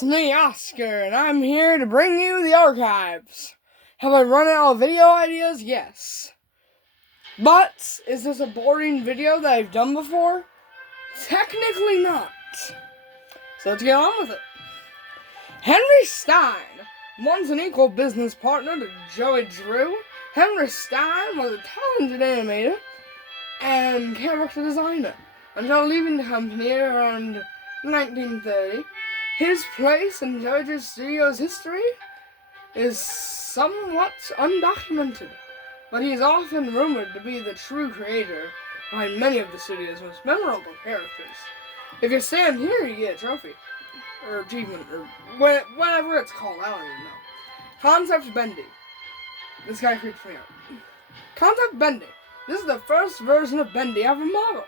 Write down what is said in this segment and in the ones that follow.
It's me, Oscar, and I'm here to bring you the archives. Have I run out of video ideas? Yes. But, is this a boring video that I've done before? Technically not. So let's get on with it. Henry Stein, once an equal business partner to Joey Drew, Henry Stein was a talented animator and character designer until leaving the company around 1930. His place in Joey Studios' history is somewhat undocumented, but he is often rumored to be the true creator behind many of the studio's most memorable characters. If you stand here, you get a trophy, or achievement, or whatever it's called, I don't even know. Concept Bendy. This guy creeps me out. Concept Bendy. This is the first version of Bendy ever modeled.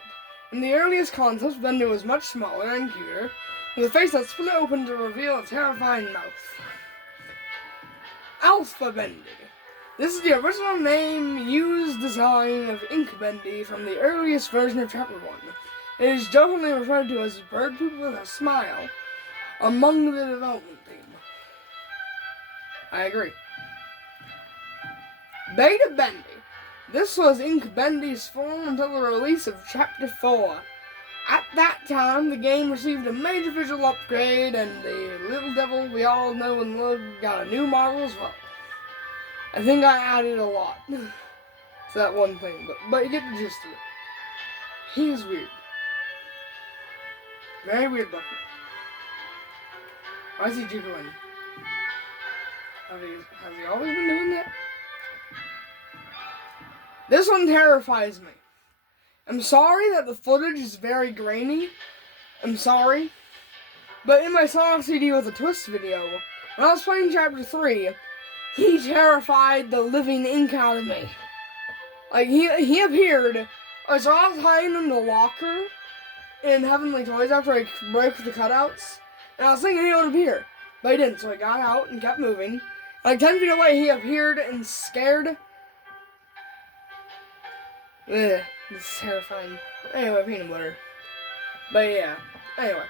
In the earliest concepts, Bendy was much smaller and cuter, with a face that split open to reveal a terrifying mouth. Alpha Bendy. This is the original name used design of Ink Bendy from the earliest version of Chapter 1. It is jokingly referred to as bird poop with a smile among the development team. I agree. Beta Bendy. This was Ink Bendy's form until the release of Chapter 4. At that time, the game received a major visual upgrade, and the little devil we all know and love got a new model as well. I think I added a lot to that one thing, but you get the gist of it. He's weird. Very weird looking. Why is he jiggling? Has he always been doing that? This one terrifies me. I'm sorry that the footage is very grainy. I'm sorry. But in my Sonic CD with a Twist video, when I was playing Chapter 3, he terrified the living ink out of me. Like, he appeared. So I was hiding in the locker in Heavenly Toys after I broke the cutouts, and I was thinking he would appear. But he didn't, so I got out and kept moving. Like 10 feet away, he appeared and scared. Ugh, it's terrifying. Anyway, peanut butter. But yeah, anyway.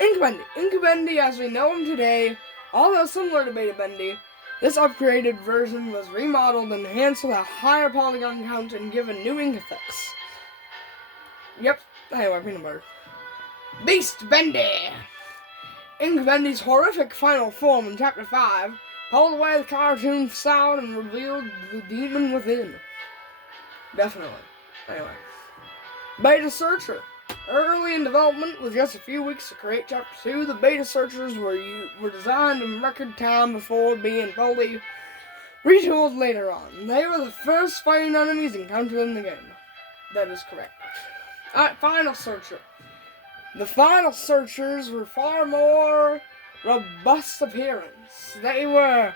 Ink Bendy. Ink Bendy as we know him today, although similar to Beta Bendy, this upgraded version was remodeled and enhanced with a higher polygon count and given new ink effects. Yep, anyway, peanut butter. Beast Bendy! Ink Bendy's horrific final form in Chapter 5 pulled away the cartoon facade and revealed the demon within. Definitely. Anyway. Beta Searcher. Early in development, with just a few weeks to create Chapter 2, the Beta Searchers were designed in record time before being fully retooled later on. They were the first fighting enemies encountered in the game. That is correct. Alright, Final Searcher. The Final Searchers were far more robust appearance. They were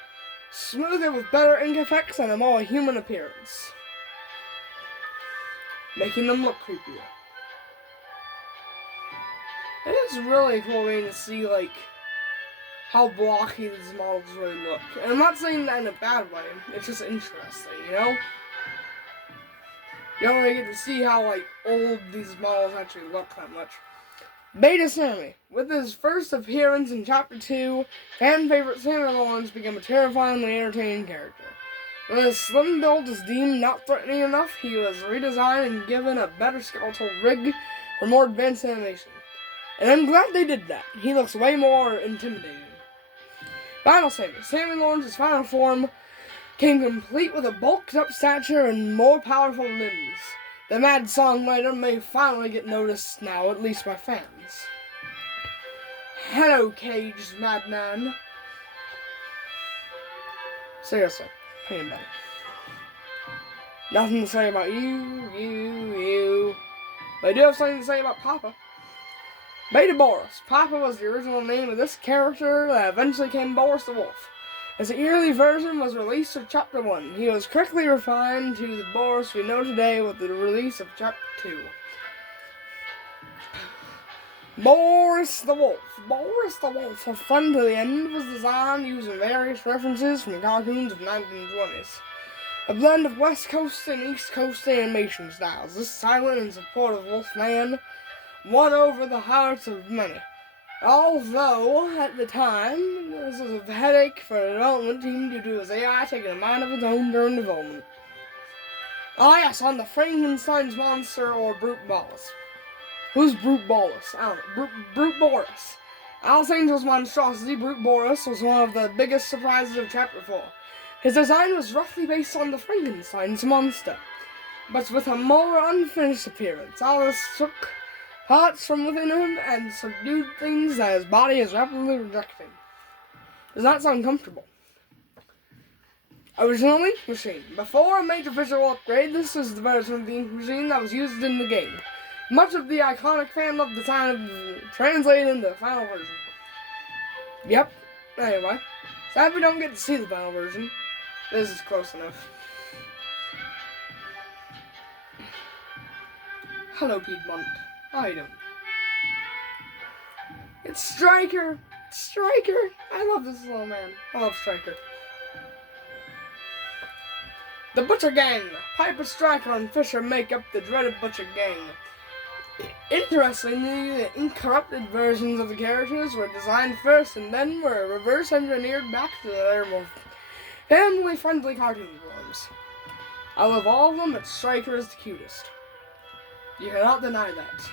smoother with better ink effects and a more human appearance, making them look creepier. It is really cool to see, like, how blocky these models really look. And I'm not saying that in a bad way, it's just interesting, you know? You don't really get to see how, like, old these models actually look that much. Beta Sammy. With his first appearance in Chapter 2, fan favorite Sammy Lawrence became a terrifyingly entertaining character. When his slim build is deemed not threatening enough, he was redesigned and given a better skeletal rig for more advanced animation. And I'm glad they did that. He looks way more intimidating. Final Sammy. Sammy Lawrence's final form came complete with a bulked up stature and more powerful limbs. The mad songwriter may finally get noticed now, at least by fans. Hello, caged madman. Seriously, pain about it. Nothing to say about you. But I do have something to say about Papa. Beta Boris. Papa was the original name of this character that eventually became Boris the Wolf. As the early version was released of Chapter 1, he was quickly refined to the Boris we know today with the release of Chapter 2. Boris the Wolf. Boris the Wolf, a fun to the end, was designed using various references from cartoons of the 1920s. A blend of West Coast and East Coast animation styles. This silent and supportive Wolfman won over the hearts of many. Although, at the time, this was a headache for the development team due to his AI taking a mind of its own during development. Oh yes, on the Frankenstein's monster or Brute Boris. Who's Brute Boris? I don't know. Brute Boris. Alice Angel's monstrosity, Brute Boris, was one of the biggest surprises of Chapter 4. His design was roughly based on the Frankenstein's monster, but with a more unfinished appearance. Alice took parts from within him and subdued things that his body is rapidly rejecting. Does not sound comfortable. Originally, machine. Before a major visual upgrade, this was the version of the ink machine that was used in the game. Much of the iconic fan of the time translated into the final version. Yep. Anyway, sad we don't get to see the final version. This is close enough. Hello, Piedmont. How you doing? It's Striker! Striker! I love this little man. I love Striker. The Butcher Gang! Piper, Striker, and Fisher make up the dreaded Butcher Gang. Interestingly, the incorrupted versions of the characters were designed first and then were reverse engineered back to their more family-friendly cartoon forms. Out of all of them, but Striker is the cutest. You cannot deny that.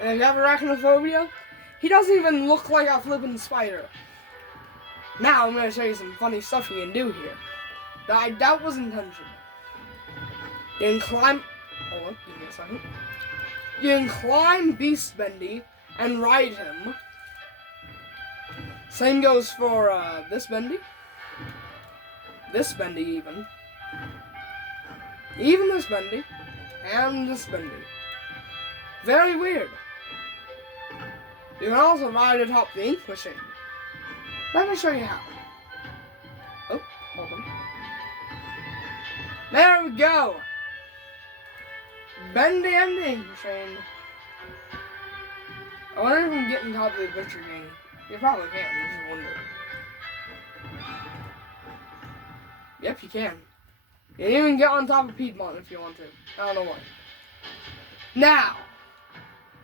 And if you have arachnophobia, he doesn't even look like a flippin' spider. Now I'm going to show you some funny stuff you can do here that I doubt was intentional. You can climb... Hold on, give me a second. You can climb Beast Bendy and ride him. Same goes for this Bendy. This Bendy even. Even this Bendy. And this Bendy. Very weird. You can also ride atop the ink machine. Let me show you how. Oh, hold on. There we go. Bendy and the ink machine. I wonder if we can get on top of the Butcher Gang. You probably can, I just wonder. Yep, you can. You can even get on top of Piedmont if you want to. I don't know why. Now,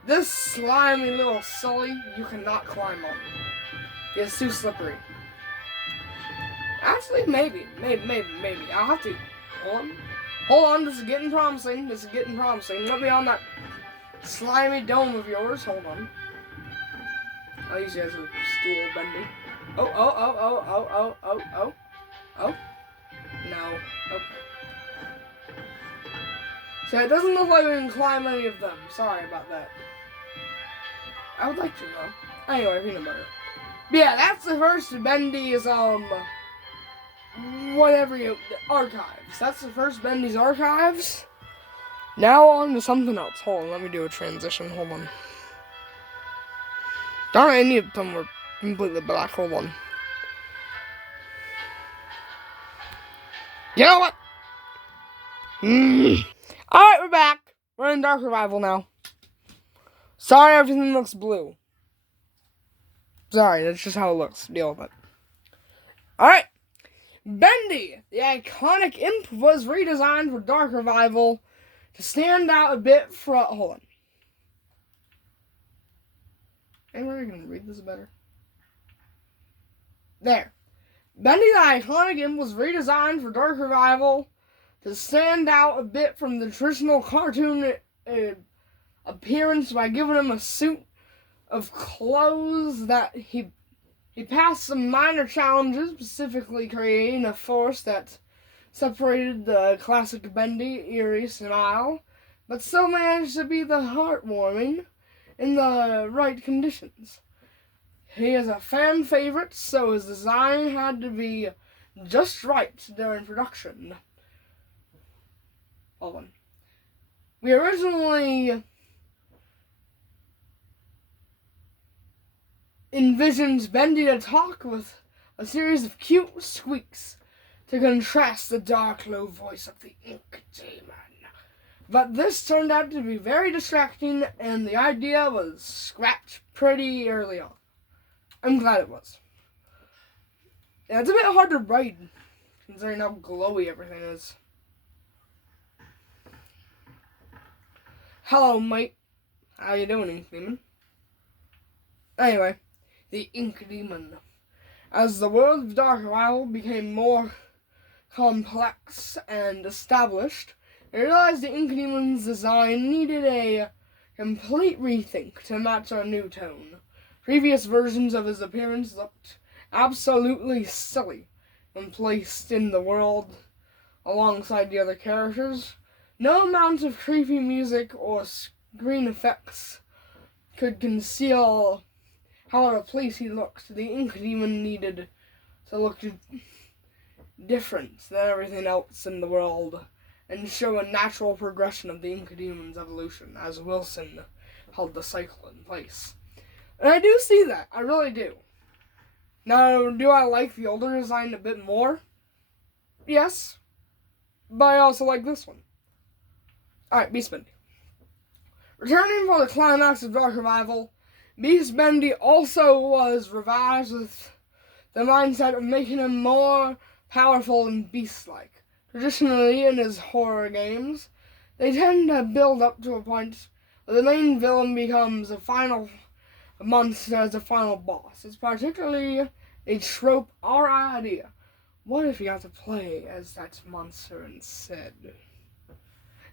this slimy little sully, you cannot climb on. It's too slippery. Actually, maybe. I'll have to. Hold on, this is getting promising. Let me on that slimy dome of yours. Hold on. I'll use you as a stool, Bendy. Oh. No. Okay. So it doesn't look like we can climb any of them. Sorry about that. I would like to though. Anyway, peanut butter. But yeah, that's the first Bendy's archives. That's the first Bendy's archives. Now on to something else. Hold on, let me do a transition. Hold on. Darn it, I need somewhere completely black. Hold on. You know what? Alright, we're back. We're in Dark Revival now. Sorry, everything looks blue. Sorry, that's just how it looks. Deal with it. Alright. Bendy, the iconic imp, was redesigned for Dark Revival to stand out a bit from... Hold on. Anybody can read this better? There. Bendy, the iconic imp, was redesigned for Dark Revival to stand out a bit from the traditional cartoon appearance by giving him a suit of clothes that he passed some minor challenges, specifically creating a force that separated the classic Bendy eerie smile, but still managed to be the heartwarming in the right conditions. He is a fan favorite, so his design had to be just right during production. Hold on. We originally envisioned Bendy to talk with a series of cute squeaks to contrast the dark, low voice of the Ink Demon. But this turned out to be very distracting, and the idea was scrapped pretty early on. I'm glad it was. Yeah, it's a bit hard to write, considering how glowy everything is. Hello, mate. How you doing, Ink Demon? Anyway, the Ink Demon. As the world of Dark Rival became more complex and established, they realized the Ink Demon's design needed a complete rethink to match our new tone. Previous versions of his appearance looked absolutely silly when placed in the world alongside the other characters. No amount of creepy music or screen effects could conceal how out of place he looked. The Ink Demon needed to look different than everything else in the world and show a natural progression of the Ink Demon's evolution as Wilson held the cycle in place. And I do see that. I really do. Now, do I like the older design a bit more? Yes. But I also like this one. Alright, Beast Bendy. Returning for the climax of Dark Revival, Beast Bendy also was revised with the mindset of making him more powerful and beast-like. Traditionally, in his horror games, they tend to build up to a point where the main villain becomes a final monster as a final boss. It's particularly a trope or idea. What if you got to play as that monster instead?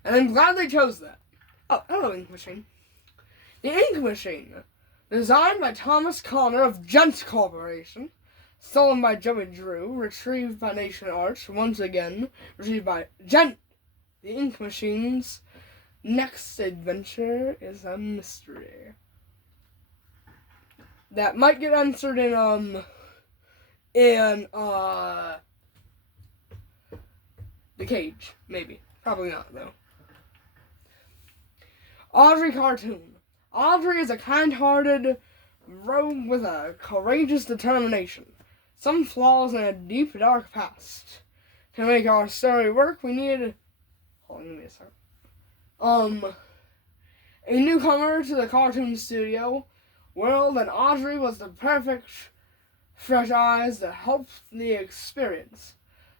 And I'm glad they chose that. Oh, hello, Ink Machine. The Ink Machine, designed by Thomas Connor of Gent Corporation, stolen by Joey Drew, retrieved by Nation Arts, once again, retrieved by Gent. The Ink Machine's next adventure is a mystery that might get answered in The Cage, maybe. Probably not, though. Audrey Cartoon. Audrey is a kind-hearted rogue with a courageous determination, some flaws, and a deep, dark past. To make our story work, we needed... Hold on, give me a second. A newcomer to the cartoon studio world, and Audrey was the perfect fresh eyes that helped the experience.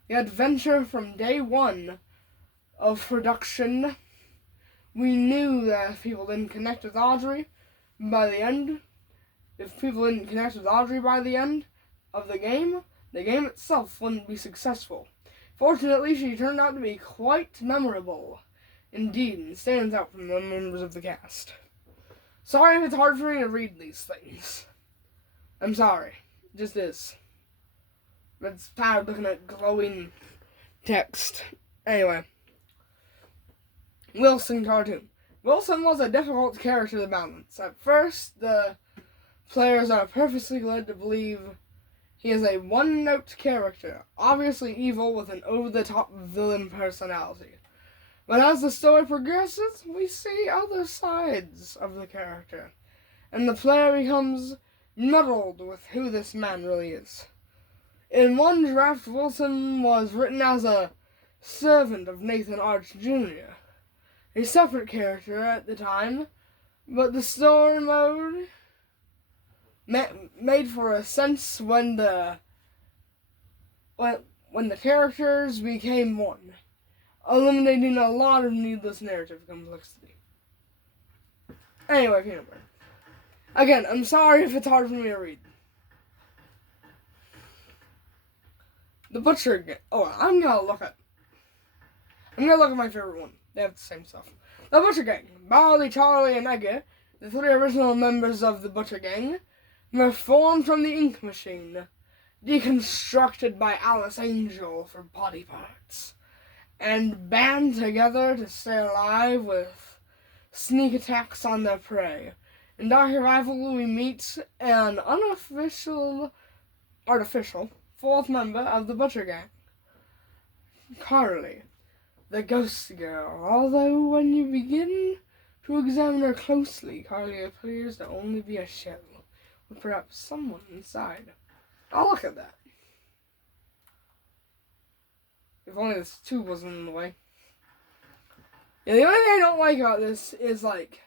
The adventure from day one of production. We knew that if people didn't connect with Audrey by the end of the game itself wouldn't be successful. Fortunately, she turned out to be quite memorable indeed and stands out from the members of the cast. Sorry if it's hard for me to read these things. I'm sorry. It just is. It's tired looking at glowing text. Anyway. Wilson Cartoon. Wilson was a difficult character to balance. At first, the players are purposely led to believe he is a one-note character, obviously evil with an over-the-top villain personality. But as the story progresses, we see other sides of the character, and the player becomes muddled with who this man really is. In one draft, Wilson was written as a servant of Nathan Arch Jr., a separate character at the time, but the story mode made for a sense when the characters became one, eliminating a lot of needless narrative complexity. Anyway, Peanut Butter. Again, I'm sorry if it's hard for me to read. The Butcher Gang. Oh, I'm gonna look at my favorite one. They have the same stuff. The Butcher Gang. Barley, Charlie, and Eggy, the three original members of the Butcher Gang, were formed from the Ink Machine, deconstructed by Alice Angel for body parts, and band together to stay alive with sneak attacks on their prey. In Dark Revival, we meet an artificial fourth member of the Butcher Gang, Carly, the ghost girl. Although when you begin to examine her closely, Carly appears to only be a shell, with perhaps someone inside. I'll look at that. If only this tube wasn't in the way. Yeah, the only thing I don't like about this is, like,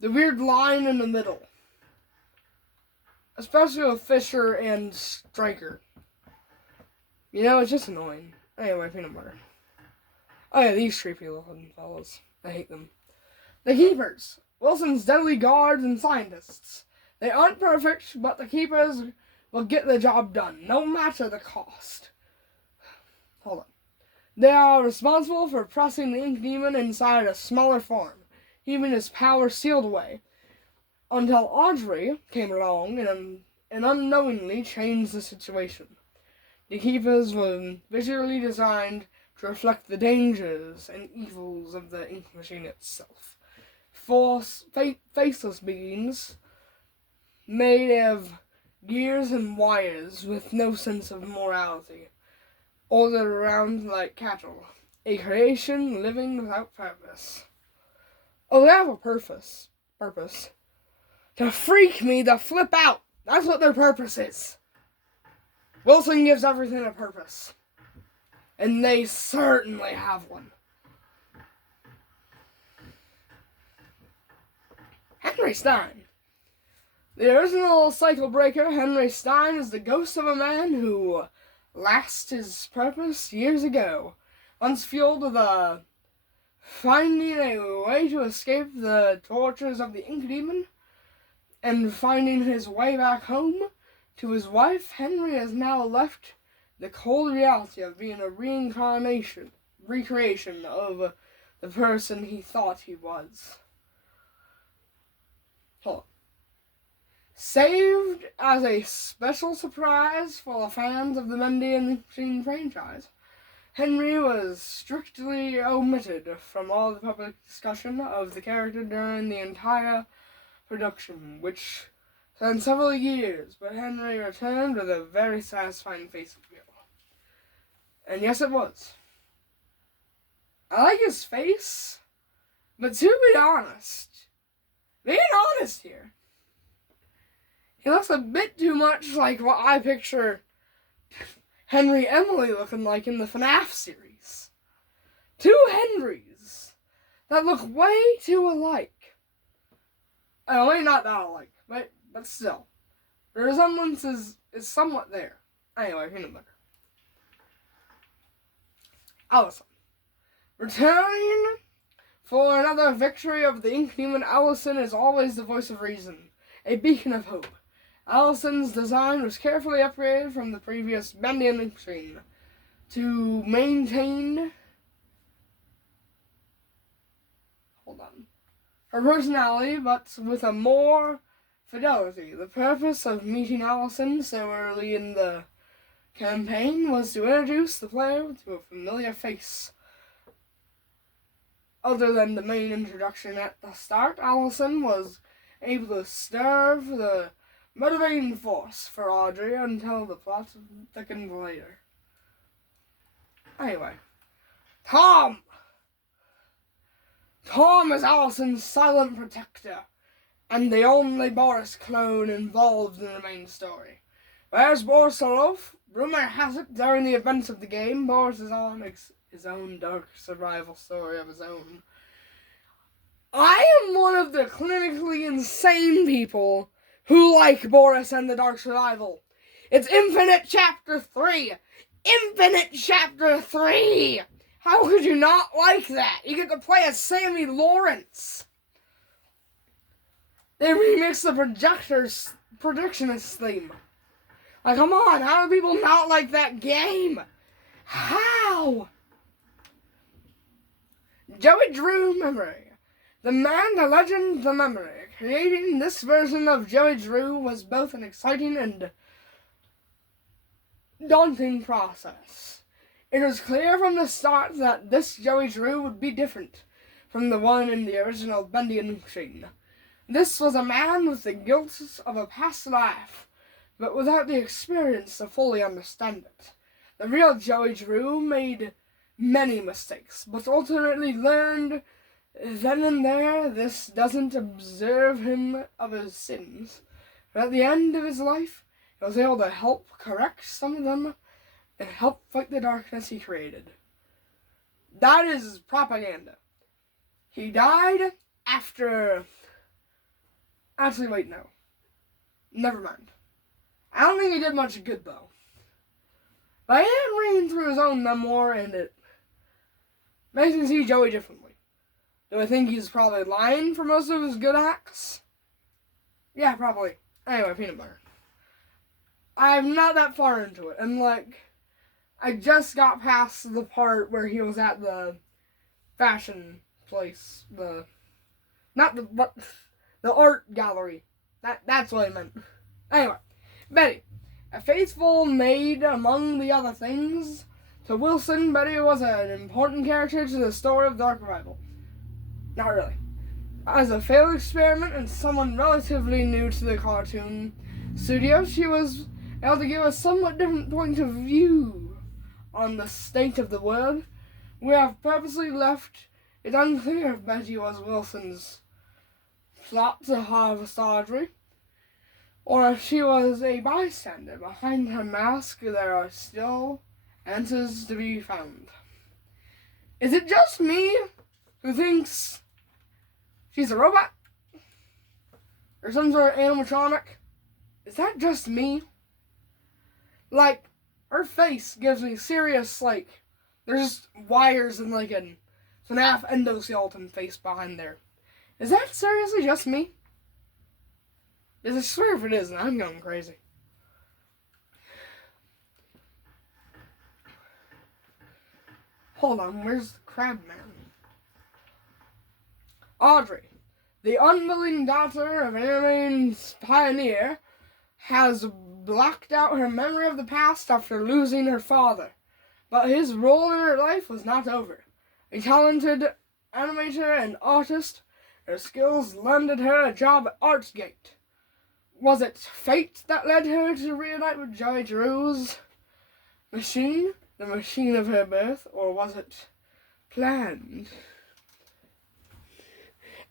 the weird line in the middle. Especially with Fisher and Stryker. You know, it's just annoying. Anyway, Peanut Butter. Oh yeah, these creepy looking fellas. I hate them. The Keepers. Wilson's deadly guards and scientists. They aren't perfect, but the Keepers will get the job done, no matter the cost. Hold on. They are responsible for pressing the Ink Demon inside a smaller form, keeping his power sealed away, until Audrey came along and unknowingly changed the situation. The Keepers were visually designed to reflect the dangers and evils of the ink machine itself. Faceless beings made of gears and wires with no sense of morality, ordered around like cattle, a creation living without purpose. Oh, they have a purpose. To freak me the flip out. That's what their purpose is. Wilson gives everything a purpose. And they certainly have one. Henry Stein. The original cycle breaker, Henry Stein, is the ghost of a man who lost his purpose years ago. Once fueled with finding a way to escape the tortures of the Ink Demon and finding his way back home to his wife, Henry has now left the cold reality of being a recreation of the person he thought he was. Hold on. Saved as a special surprise for the fans of the Bendy and the Machine franchise, Henry was strictly omitted from all the public discussion of the character during the entire production, which spent several years, but Henry returned with a very satisfying face reveal. And yes, it was. I like his face, but to be honest, here, he looks a bit too much like what I picture Henry Emily looking like in the FNAF series. Two Henrys that look way too alike. Oh, maybe not that alike, but still. The resemblance is somewhat there. Anyway, peanut butter. Allison. Returning for another victory of the Ink Demon, Allison is always the voice of reason, a beacon of hope. Allison's design was carefully upgraded from the previous Bendy and Ink Machine to maintain her personality, but with a more fidelity. The purpose of meeting Allison so early in the campaign was to introduce the player to a familiar face. Other than the main introduction at the start, Allison was able to serve the motivating force for Audrey until the plot thickened later. Anyway, Tom is Allison's silent protector, and the only Boris clone involved in the main story. Whereas Borislav, rumor has it, during the events of the game, Boris is on his own dark survival story of his own. I am one of the clinically insane people who like Boris and the Dark Survival. It's Infinite Chapter 3! Infinite Chapter 3! How could you not like that? You get to play as Sammy Lawrence. They remixed the Projectionist theme. Like, come on, how do people not like that game? How? Joey Drew Memory. The man, the legend, the memory. Creating this version of Joey Drew was both an exciting and daunting process. It was clear from the start that this Joey Drew would be different from the one in the original Bendy and Machine. This was a man with the guilt of a past life, but without the experience to fully understand it. The real Joey Drew made many mistakes, but ultimately learned then and there. This doesn't absolve him of his sins, but at the end of his life, he was able to help correct some of them and help fight the darkness he created. That is propaganda. He died after... Actually, wait, no. Never mind. I don't think he did much good, though. But I am reading through his own memoir, and it makes me see Joey differently. Do I think he's probably lying for most of his good acts? Yeah, probably. Anyway, peanut butter. I'm not that far into it. And I just got past the part where he was at the fashion place. The art gallery. That's what I meant. Anyway, Betty. A faithful maid among the other things. To Wilson, Betty was an important character to the story of Dark Revival. Not really. As a failed experiment and someone relatively new to the cartoon studio, she was able to give a somewhat different point of view on the state of the world. We have purposely left it unclear if Betty was Wilson's plot to harvest Audrey, or if she was a bystander. Behind her mask, there are still answers to be found. Is it just me who thinks she's a robot? Or some sort of animatronic? Is that just me? Her face gives me serious, there's just wires and an FNAF endoskeleton face behind there. Is that seriously just me? I swear if it is, I'm going crazy. Hold on, where's the crab man? Audrey, the unwilling daughter of Animane's pioneer, has blocked out her memory of the past after losing her father. But his role in her life was not over. A talented animator and artist, her skills landed her a job at Artsgate. Was it fate that led her to reunite with Joey Drew's machine, the machine of her birth, or was it planned?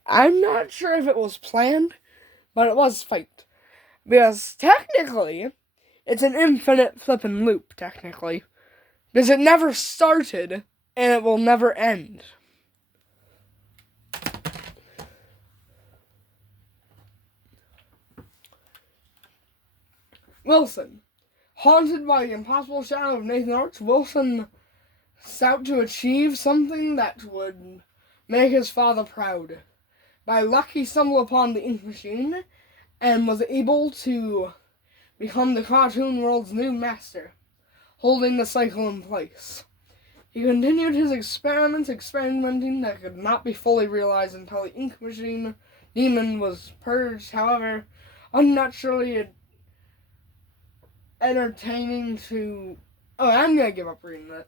I'm not sure if it was planned, but it was fate. Because technically, it's an infinite flippin' loop, technically. Because it never started, and it will never end. Wilson. Haunted by the impossible shadow of Nathan Arch, Wilson set out to achieve something that would make his father proud. By luck, he stumbled upon the ink machine and was able to become the cartoon world's new master, holding the cycle in place. He continued his experimenting that could not be fully realized until the ink machine demon was purged. However, unnaturally entertaining to... Oh, I'm gonna give up reading that.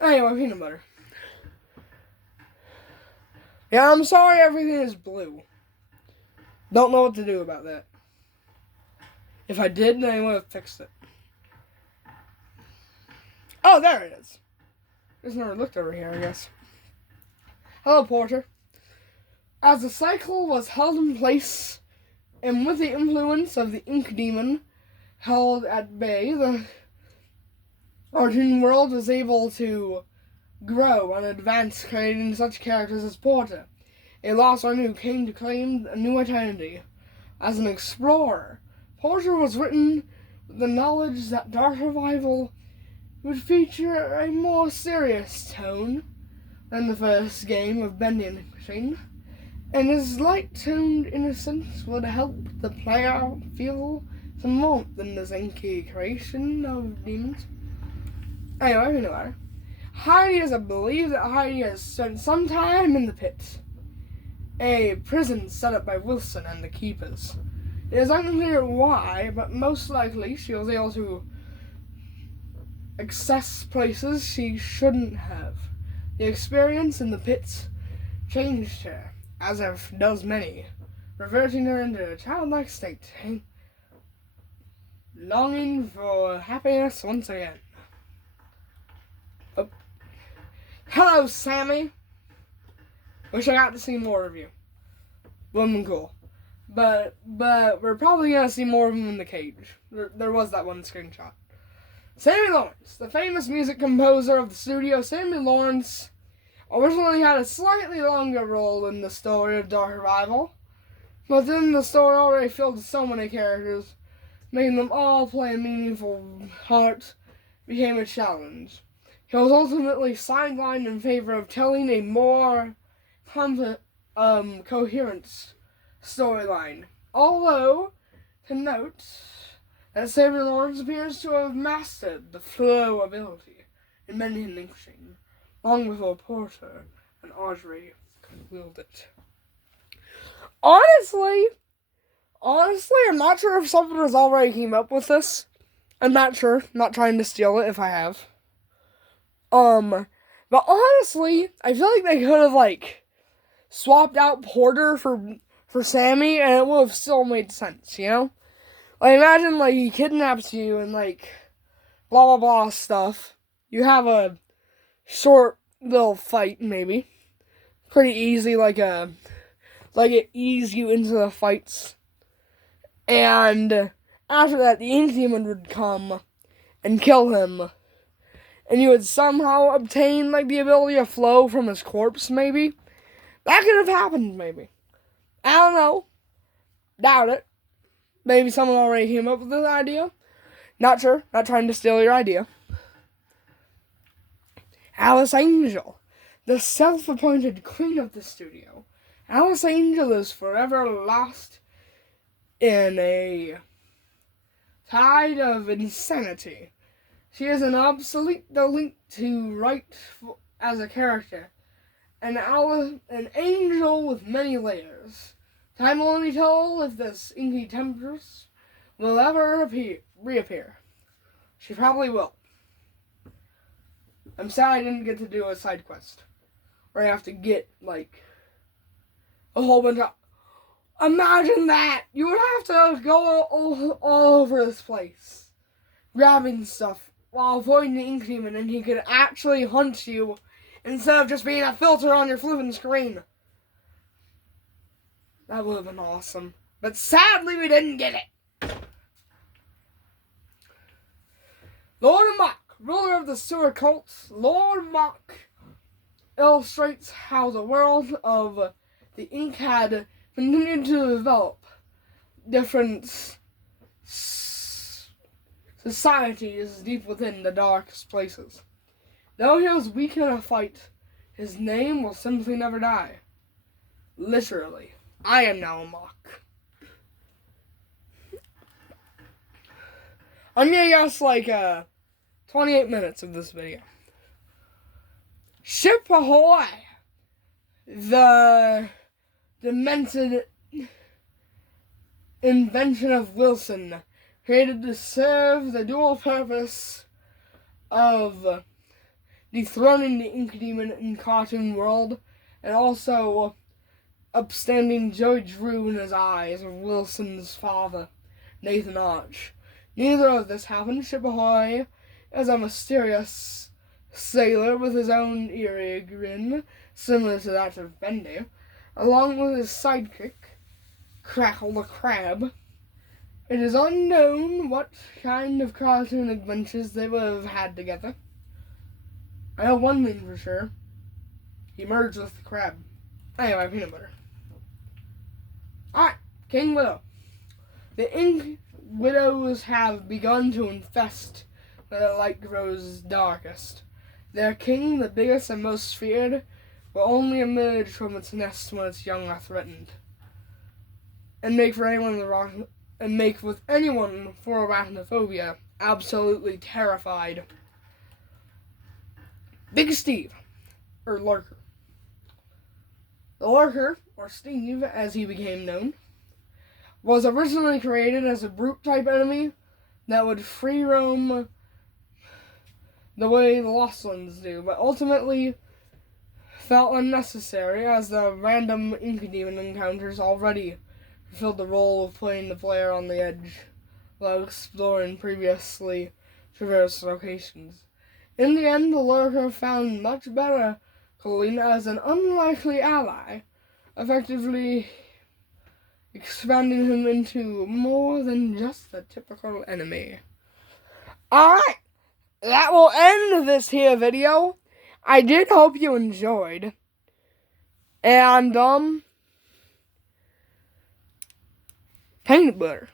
Anyway, peanut butter. Yeah, I'm sorry everything is blue. Don't know what to do about that. If I did, then I would have fixed it. Oh, there it is. Just never looked over here, I guess. Hello, Porter. As the cycle was held in place, and with the influence of the ink demon held at bay, the cartoon world was able to grow and advance, creating such characters as Porter, a lost one who came to claim a new identity. As an explorer, Porter was written with the knowledge that Dark Revival would feature a more serious tone than the first game of Bending Machine, and his light-toned innocence would help the player feel some warmth in this inky creation of demons. Anyway, Heidi is believed that Heidi has spent some time in the pit, a prison set up by Wilson and the Keepers. It is unclear why, but most likely she was able to access places she shouldn't have. The experience in the pits changed her, as it does many, reverting her into a childlike state, longing for happiness once again. Oh. Hello, Sammy. Wish I got to see more of you. Woman cool. But we're probably going to see more of him in the cage. There was that one screenshot. Sammy Lawrence, the famous music composer of the studio. Sammy Lawrence originally had a slightly longer role in the story of Dark Revival, but then the story already filled with so many characters, making them all play a meaningful part became a challenge. He was ultimately sidelined in favor of telling a more coherent storyline. Although, to note that Samuel Lawrence appears to have mastered the flow ability in many an inkling, long before Porter and Audrey could wield it. Honestly, I'm not sure if someone has already came up with this. I'm not sure. Not trying to steal it if I have. But honestly, I feel like they could have, swapped out Porter for Sammy, and it would have still made sense, you know? Imagine, he kidnaps you and, blah, blah, blah stuff. You have a short little fight, maybe. Pretty easy, it ease you into the fights. And after that, the Ink Demon would come and kill him. And you would somehow obtain, the ability to flow from his corpse, maybe. That could have happened, maybe. I don't know. Doubt it. Maybe someone already came up with this idea. Not sure. Not trying to steal your idea. Alice Angel, the self-appointed queen of the studio. Alice Angel is forever lost in a tide of insanity. She is an obsolete delete to write as a character. An angel with many layers. Time will only tell if this inky temptress will ever reappear. She probably will. I'm sad I didn't get to do a side quest where I have to get, a whole bunch of... Imagine that! You would have to go all over this place, grabbing stuff, while avoiding the Ink Demon, and he could actually hunt you instead of just being a filter on your flipping screen. That would have been awesome. But sadly, we didn't get it. Lord Amok, ruler of the sewer cult, Lord Amok illustrates how the world of the Ink had continued to develop different societies deep within the darkest places. Though he was weak in a fight, his name will simply never die. Literally. I am now Amok. I'm gonna guess 28 minutes of this video. Ship ahoy! The demented invention of Wilson, created to serve the dual purpose of dethroning the Ink Demon in Cartoon World, and also upstanding Joey Drew in his eyes of Wilson's father, Nathan Arch. Neither of this happened. Ship ahoy is a mysterious sailor with his own eerie grin, similar to that of Bendy, along with his sidekick, Crackle the Crab. It is unknown what kind of cartoon adventures they would have had together. I know one thing for sure. He merged with the crab. Anyway, peanut butter. Alright, King Widow. The Ink Widows have begun to infest where the light grows darkest. Their king, the biggest and most feared, will only emerge from its nest when its young are threatened, and make with anyone for arachnophobia absolutely terrified. Big Steve, or Lurker. The Lurker, or Steve as he became known, was originally created as a brute-type enemy that would free roam the way the Lost Ones do, but ultimately felt unnecessary as the random Ink Demon encounters already fulfilled the role of putting the player on the edge while exploring previously traversed locations. In the end, the Lurker found much better calling as an unlikely ally, effectively expanding him into more than just a typical enemy. Alright, that will end this here video. I did hope you enjoyed. And, peanut butter.